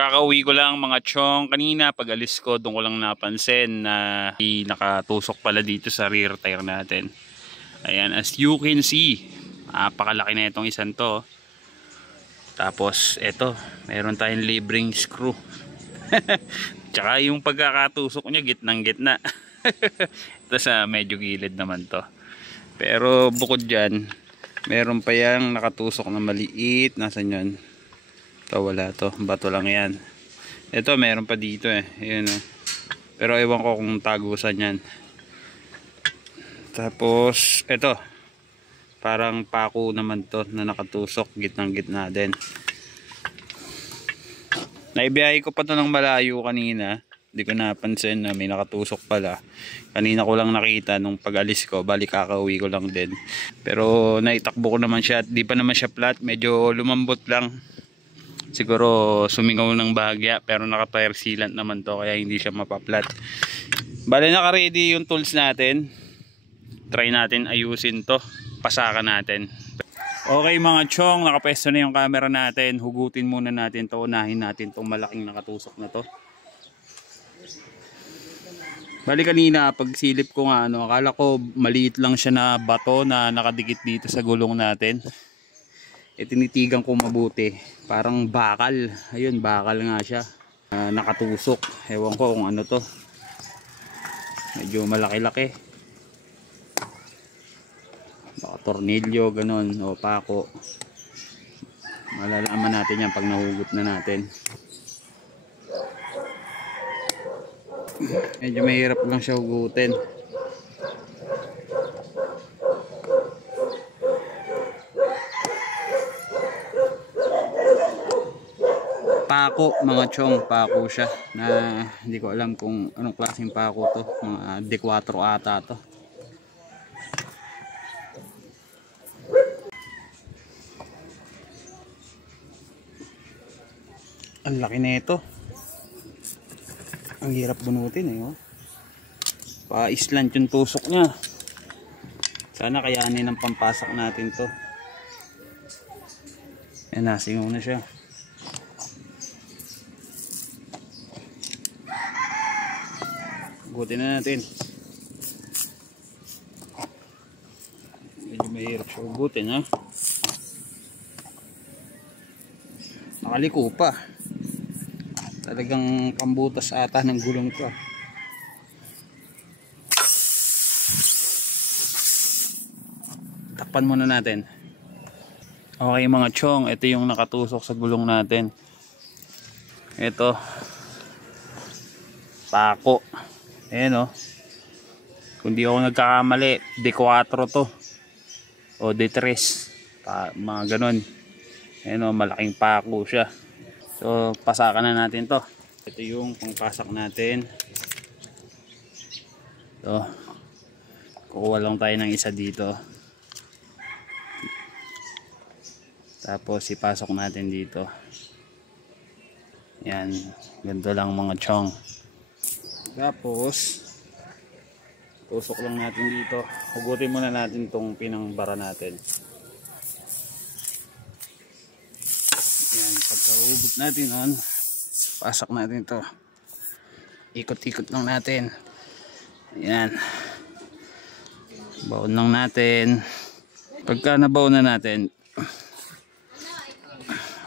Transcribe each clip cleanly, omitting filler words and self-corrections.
Kakauwi ko lang mga chong. Kanina pag alis ko doon ko lang napansin na nakatusok pala dito sa rear tire natin. Ayan, as you can see, napakalaki na itong isang to. Tapos eto, meron tayong libreng screw. Tsaka yung pagkakatusok niya gitnang gitna. Ito sa medyo gilid naman to. Pero bukod dyan, meron pa yang nakatusok na maliit. Nasaan yun? Ito wala to, bato lang yan. Ito meron pa dito eh. Ayan, oh. Pero ewan ko kung tagusan yan. Tapos ito, parang pako naman to na nakatusok gitnang gitna din. Naibiyahe ko pa to ng malayo kanina. Hindi ko napansin na may nakatusok pala. Kanina ko lang nakita nung pag-alis ko. Balik kakauwi ko lang din. Pero naitakbo ko naman siya at di pa naman siya flat. Medyo lumambot lang. Siguro sumingaw ng bahagya. Pero naka-tire sealant naman to. Kaya hindi siya mapaplat. Bale naka-ready yung tools natin. Try natin ayusin to. Pasakan natin. Okay mga chong, nakapesto na yung camera natin. Hugutin muna natin to. Unahin natin tong malaking nakatusok na to. Bali kanina pag silip ko nga akala ko maliit lang siya na bato na nakadikit dito sa gulong natin. Tinitigan ko mabuti. Parang bakal. Ayun, bakal nga siya. Nakatusok. Ewan ko kung ano to. Medyo malaki-laki. Baka tornilyo, ganun, o pako. Malalaman natin yan pag nahugot na natin. Medyo mahirap lang siya hugutin. Pako mga chong, pako siya na hindi ko alam kung anong klaseng pako to. Mga D4 ata to. Ang laki na ito. Ang hirap bunutin eh. Oh. Pa-islant yung tusok niya. Sana kayanin ang pampasak natin to. Ayan, nasingaw na siya. Hugutin na natin. Medyo mahirap siya hugutin ha. Nakaliko pa. Talagang pambutas ata ng gulong ko. Takpan muna natin. Okay mga chong, ito yung nakatusok sa gulong natin. Ito. Pako. Ayan o. Kung di ako nagkakamali, D4 to. O D3. Mga ganon. Ayan o, malaking pako siya. So, pasakan na natin to. Ito yung pangpasak natin. So, kukuha lang tayo ng isa dito. Tapos, ipasok natin dito. Yan. Ganito lang mga chong. Tapos, tusok lang natin dito. Hugutin muna natin tong pinangbara natin. Yan, pagkahugot natin on, pasak natin to. Ikot-ikot lang natin. Yan. Baon lang natin. Pagka nabaon na natin,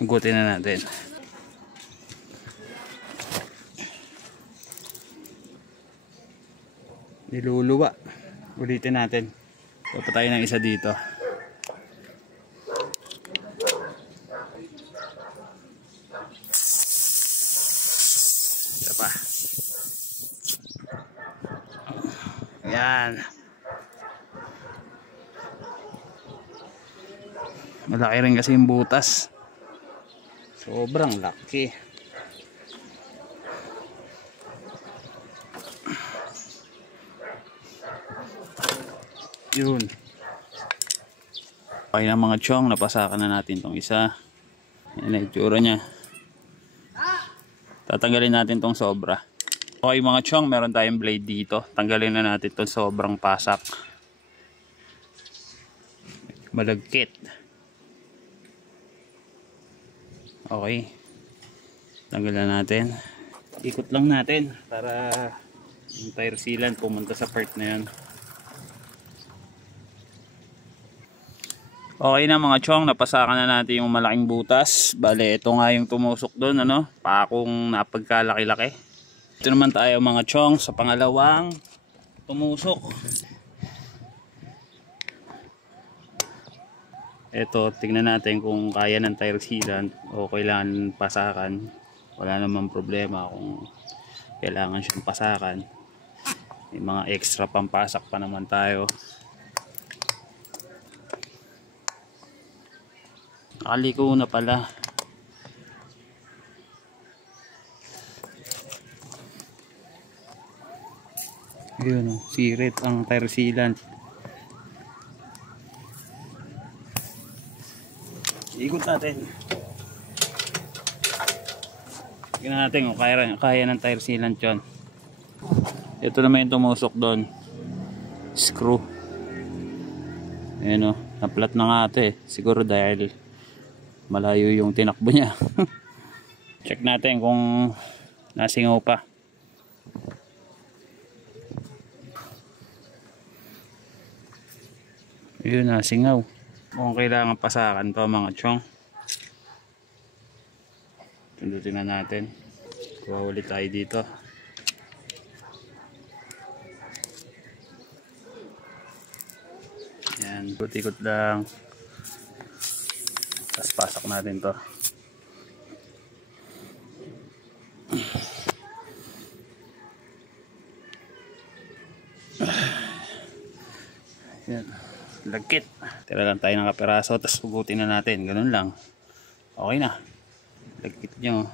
hugutin na natin. Niluluwa. Ulitin natin. Pupunta tayo ng isa dito. Isa pa. Yan. Malaki rin kasi yung butas. Sobrang laki. Yun. Okay na mga chong, napasakan na natin tong isa. Yan ang itsura niya. Tatanggalin natin tong sobra. Okay mga chong, meron tayong blade dito. Tanggalin na natin tong sobrang pasak. Malagkit. Okay. Tanggalan natin. Ikot lang natin para yung tire sealant pumunta sa part na yan. Okay na mga chong, napasakan na natin yung malaking butas. Bale, ito nga yung tumusok doon, ano, pakong napagkalaki-laki. Ito naman tayo mga chong sa pangalawang tumusok. Ito, tingnan natin kung kaya ng tire sealant o kailangan pasakan. Wala namang problema kung kailangan siyang pasakan. May mga extra pampasak pa naman tayo. Nakaliko na pala. Yun, sirit ang tire sealant. Ikot natin. Tingnan natin kung kaya ng tire sealant yun. Ito naman yung tumusok doon. Screw. Ayan o. Naplat na nga ito eh. Siguro dahil malayo yung tinakbo niya. Check natin kung nasingaw pa. Ayun, nasingaw. Kung kailangan pasakan pa mga chong. Tundutin na natin. Kuha ulit tayo dito. Yan, ikot-ikot lang. Tapos pasok natin to. Yan. Lagkit. Tira lang tayo ng kaperaso, tapos hugutin na natin. Ganun lang. Okay na. Lagkit nyo.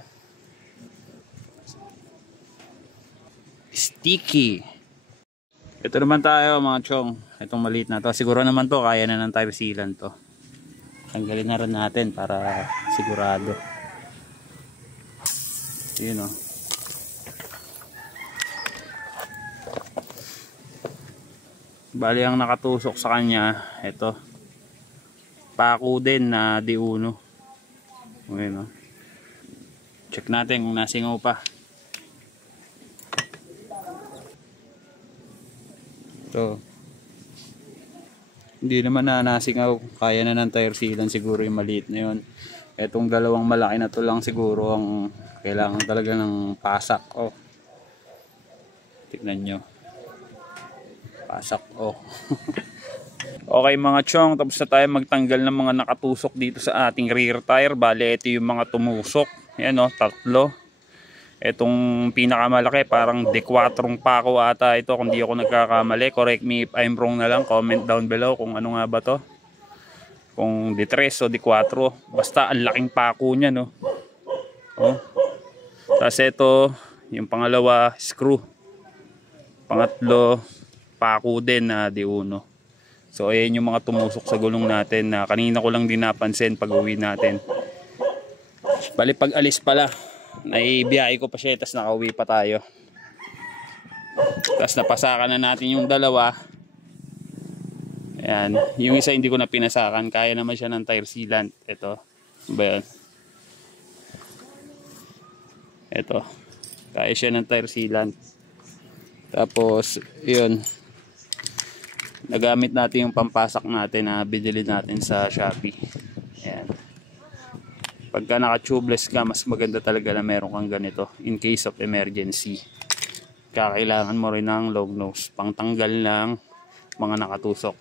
Sticky. Ito naman tayo mga chong. Itong maliit na to. Siguro naman to, kaya na ng tire sealant to. Tanggalin na rin natin para sigurado. Yun o. Bali ang nakatusok sa kanya, ito. Pako din na D1. Ayun o. Check natin kung nasingaw pa. Ito. Hindi naman na nasingaw. Kaya na ng tire sealant siguro yung maliit na yun. Etong dalawang malaki na to lang siguro ang kailangan talaga ng pasak. Oh. Tignan nyo. Pasak. Oh. Okay mga chong, tapos na tayo magtanggal ng mga nakatusok dito sa ating rear tire. Bale, ito yung mga tumusok. Yan o, tatlo. Itong pinakamalaki, parang D4 pako ata ito kung di ako nagkakamali. Correct me if I'm wrong na lang. Comment down below kung ano nga ba to. Kung D3 o D4. Basta ang laking pako niya, no. Oh. Tapos ito, yung pangalawa, screw. Pangatlo, pako din na D1. So ayan yung mga tumusok sa gulong natin na kanina ko lang din napansin pag uwi natin. Bali pag alis pala, naibiyahe ko pa siya, tapos nakauwi pa tayo. Tapos napasakan na natin yung dalawa. Ayan, yung isa hindi ko na pinasakan, kaya naman siya ng tire sealant. Ito, ba yan? Ito, kaya siya ng tire sealant. Tapos yun, nagamit natin yung pampasak natin na binili natin sa Shopee. Ayan. Pagka naka-tubeless ka, mas maganda talaga na meron kang ganito in case of emergency. Kakailangan mo rin ng long nose pang tanggal ng mga nakatusok.